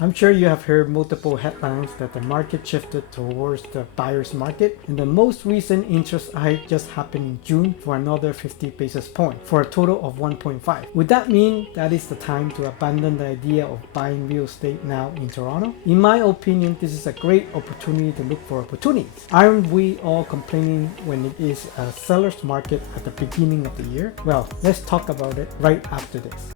I'm sure you have heard multiple headlines that the market shifted towards the buyer's market, and the most recent interest hike just happened in June for another 50 basis points for a total of 1.5. Would that mean that is the time to abandon the idea of buying real estate now in Toronto? In my opinion, this is a great opportunity to look for opportunities. Aren't we all complaining when it is a seller's market at the beginning of the year? Well, let's talk about it right after this.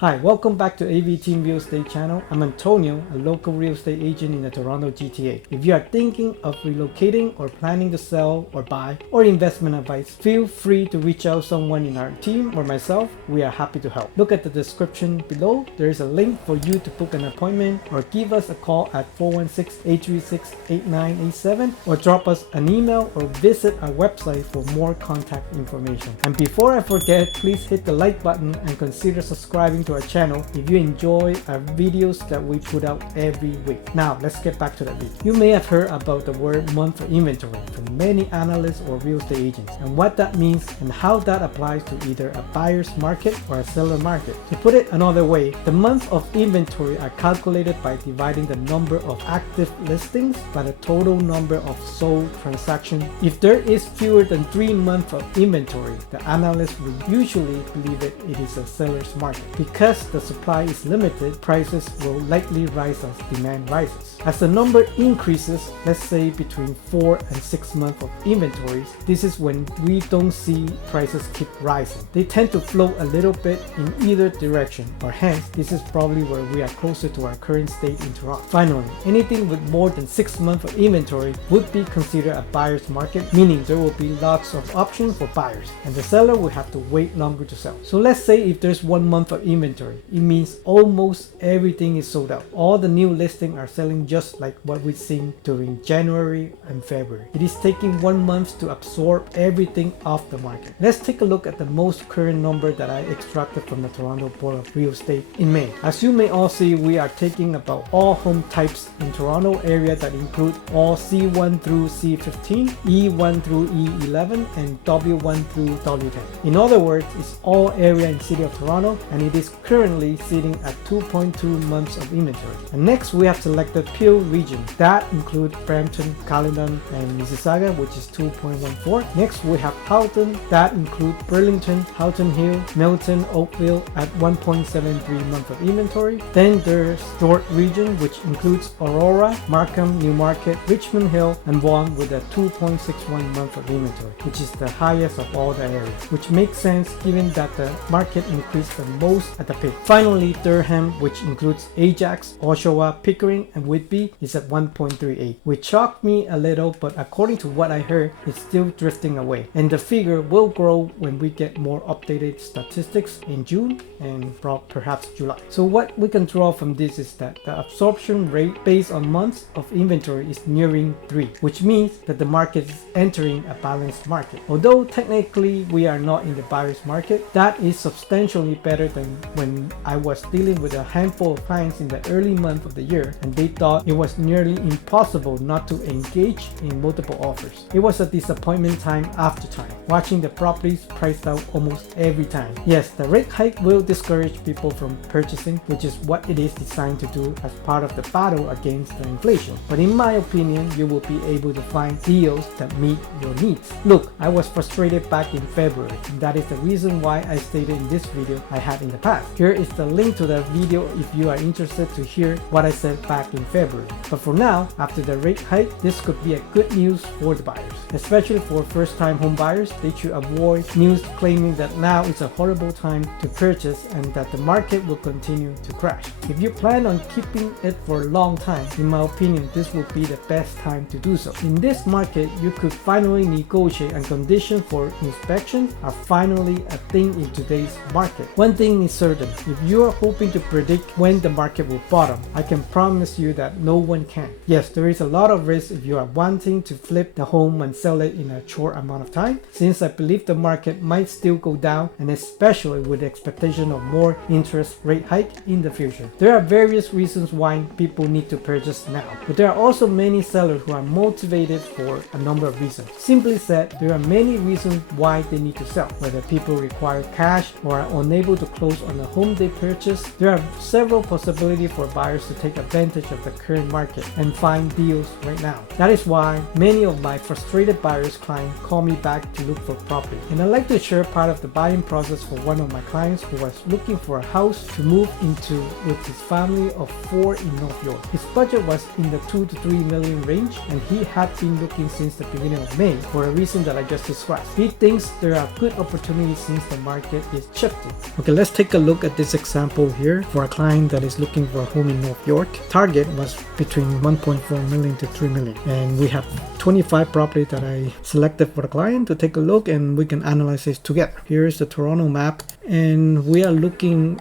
Hi, welcome back to AV Team Real Estate channel. I'm Antonio, a local real estate agent in the Toronto GTA. If you are thinking of relocating or planning to sell or buy or investment advice, feel free to reach out someone in our team or myself. We are happy to help. Look at the description below. There is a link for you to book an appointment or give us a call at 416-836-8987 or drop us an email or visit our website for more contact information. And before I forget, please hit the like button and consider subscribing to our channel if you enjoy our videos that we put out every week. Now let's get back to the video. You may have heard about the word month for inventory from many analysts or real estate agents and what that means and how that applies to either a buyer's market or a seller market. To put it another way, the month of inventory are calculated by dividing the number of active listings by the total number of sold transactions. If there is fewer than 3 months of inventory, the analysts will usually believe it is a seller's market. Because the supply is limited, prices will likely rise as demand rises. As the number increases, let's say between 4 and 6 months of inventories, this is when we don't see prices keep rising. They tend to float a little bit in either direction, or hence, this is probably where we are closer to our current state in Toronto. Finally, anything with more than 6 months of inventory would be considered a buyer's market, meaning there will be lots of options for buyers, and the seller will have to wait longer to sell. So let's say if there's 1 month of inventory, it means almost everything is sold out. All the new listings are selling just like what we've seen during January and February. It is taking 1 month to absorb everything off the market. Let's take a look at the most current number that I extracted from the Toronto Board of Real Estate in May. As you may all see, we are taking about all home types in Toronto area that include all C1 through C15, E1 through E11, and W1 through W10. In other words, it's all area in City of Toronto, and it is currently sitting at 2.2 months of inventory. And next we have selected Peel region that include Brampton, Caledon, and Mississauga, which is 2.14. Next we have Halton that include Burlington, Halton Hill, Milton, Oakville at 1.73 months of inventory. Then there's York region, which includes Aurora, Markham, Newmarket, Richmond Hill, and Vaughan with a 2.61 months of inventory, which is the highest of all the areas, which makes sense given that the market increased the most at the peak. Finally, Durham, which includes Ajax, Oshawa, Pickering, and Whitby, is at 1.38, which shocked me a little, but according to what I heard, it's still drifting away. And the figure will grow when we get more updated statistics in June and perhaps July. So what we can draw from this is that the absorption rate based on months of inventory is nearing 3, which means that the market is entering a balanced market. Although technically we are not in the buyer's market, that is substantially better than when I was dealing with a handful of clients in the early month of the year and they thought it was nearly impossible not to engage in multiple offers. It was a disappointment time after time, watching the properties priced out almost every time. Yes, the rate hike will discourage people from purchasing, which is what it is designed to do as part of the battle against the inflation. But in my opinion, you will be able to find deals that meet your needs. Look, I was frustrated back in February, and that is the reason why I stated in this video I had in the past. Here is the link to the video if you are interested to hear what I said back in February. But for now, after the rate hike, this could be a good news for the buyers. Especially for first-time home buyers, they should avoid news claiming that now is a horrible time to purchase and that the market will continue to crash. If you plan on keeping it for a long time, in my opinion, this will be the best time to do so. In this market, you could finally negotiate and conditions for inspection are finally a thing in today's market. One thing is certain, certain. If you are hoping to predict when the market will bottom, I can promise you that no one can. Yes, there is a lot of risk if you are wanting to flip the home and sell it in a short amount of time, since I believe the market might still go down, and especially with the expectation of more interest rate hike in the future. There are various reasons why people need to purchase now, but there are also many sellers who are motivated for a number of reasons. Simply said, there are many reasons why they need to sell, whether people require cash or are unable to close on the home they purchase. There are several possibilities for buyers to take advantage of the current market and find deals right now. That is why many of my frustrated buyers clients call me back to look for property. And I'd like to share part of the buying process for one of my clients who was looking for a house to move into with his family of 4 in North York. His budget was in the 2 to 3 million range, and he had been looking since the beginning of May for a reason that I just described. He thinks there are good opportunities since the market is shifting. Okay, let's take a look at this example here for a client that is looking for a home in North York. Target was between 1.4 million to 3 million, and we have 25 properties that I selected for the client to take a look, and we can analyze this together. Here is the Toronto map, and we are looking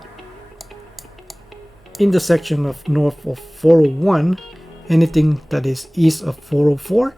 in the section of north of 401, anything that is east of 404,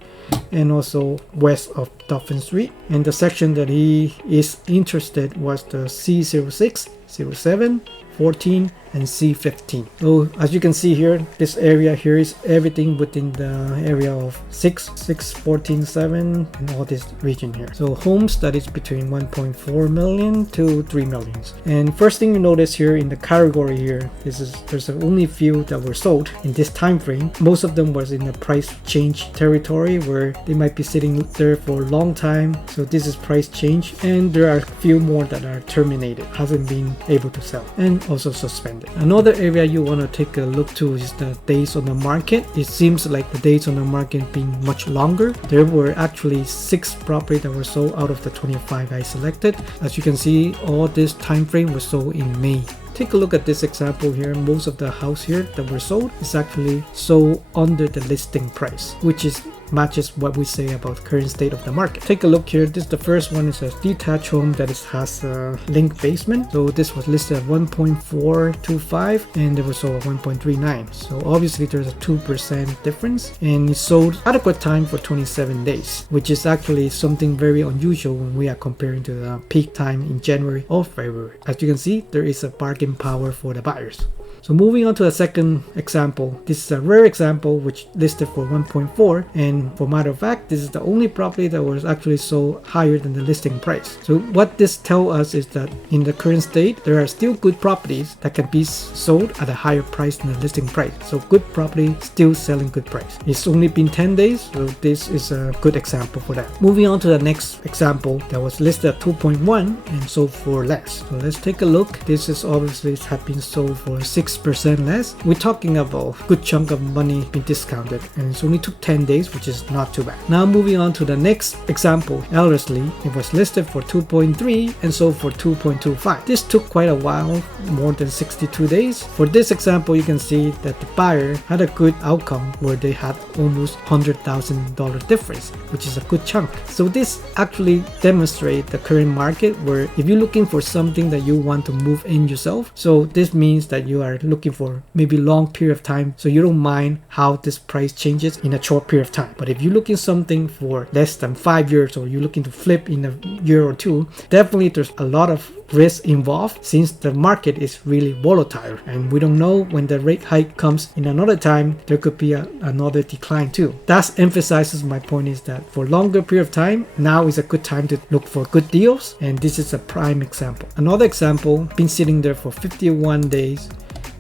and also west of Dauphin Street. And the section that he is interested was the C06, 07, 14, and C15. So as you can see here, this area here is everything within the area of 6, 14, 7, and all this region here. So homes that is between 1.4 million to 3 millions. And first thing you notice here in the category here, there's only few that were sold in this time frame. Most of them was in the price change territory where they might be sitting there for a long time. So this is price change, and there are a few more that are terminated, hasn't been able to sell, and also suspended. Another area you want to take a look to is the days on the market. It seems like the days on the market being much longer. There were actually 6 properties that were sold out of the 25 I selected. As you can see, all this time frame was sold in May. Take a look at this example here. Most of the house here that were sold is actually sold under the listing price, which matches what we say about current state of the market. Take a look here. This the first one is a detached home that has a link basement. So this was listed at 1.425 and it was sold at 1.39. So obviously there's a 2% difference, and it sold adequate time for 27 days, which is actually something very unusual when we are comparing to the peak time in January or February. As you can see, there is a bargain power for the buyers. So moving on to a second example. This is a rare example which listed for 1.4, and for matter of fact, this is the only property that was actually sold higher than the listing price. So what this tells us is that in the current state, there are still good properties that can be sold at a higher price than the listing price. So good property still selling good price. It's only been 10 days, so this is a good example for that. Moving on to the next example that was listed at 2.1 and sold for less. So let's take a look. This is obviously have been sold for 6% less. We're talking about a good chunk of money being discounted, and it only took 10 days, which is not too bad. Now moving on to the next example, Ellerslie. It was listed for 2.3 and sold for 2.25. This took quite a while, more than 62 days. For this example, you can see that the buyer had a good outcome where they had almost $100,000 difference, which is a good chunk. So this actually demonstrates the current market where if you're looking for something that you want to move in yourself, so this means that you are looking for maybe long period of time, so you don't mind how this price changes in a short period of time. But if you're looking something for less than 5 years, or you're looking to flip in a year or two, definitely there's a lot of risk involved since the market is really volatile, and we don't know when the rate hike comes in another time, there could be another decline too. That emphasizes my point is that for longer period of time, now is a good time to look for good deals, and this is a prime example. Another example, been sitting there for 51 days,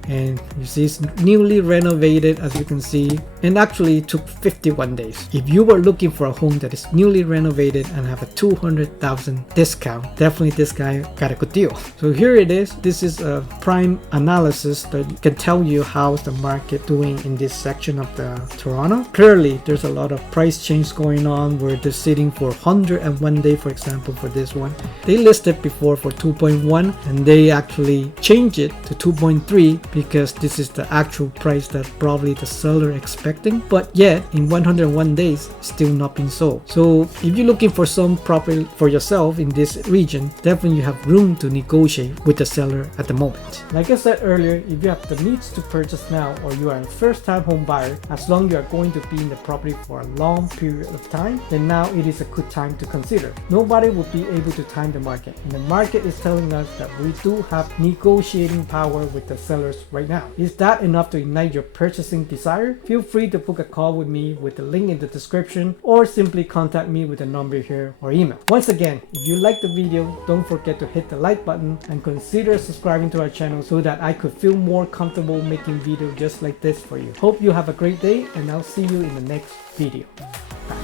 and you see it's newly renovated, as you can see, and actually it took 51 days. If you were looking for a home that is newly renovated and have a $200,000 discount, definitely this guy got a good deal. So here it is. This is a prime analysis that can tell you how's the market doing in this section of the Toronto. Clearly there's a lot of price change going on where they're sitting for 101 day, for example. For this one, they listed before for 2.1 and they actually changed it to 2.3 because this is the actual price that probably the seller expects expecting, but yet in 101 days still not been sold. So if you're looking for some property for yourself in this region, definitely you have room to negotiate with the seller at the moment. Like I said earlier, if you have the needs to purchase now, or you are a first-time home buyer, as long as you are going to be in the property for a long period of time, then now it is a good time to consider. Nobody will be able to time the market, and the market is telling us that we do have negotiating power with the sellers right now. Is that enough to ignite your purchasing desire? Feel free to book a call with me with the link in the description, or simply contact me with the number here or email. Once again, if you like the video, don't forget to hit the like button and consider subscribing to our channel so that I could feel more comfortable making videos just like this for you. Hope you have a great day, and I'll see you in the next video. Bye.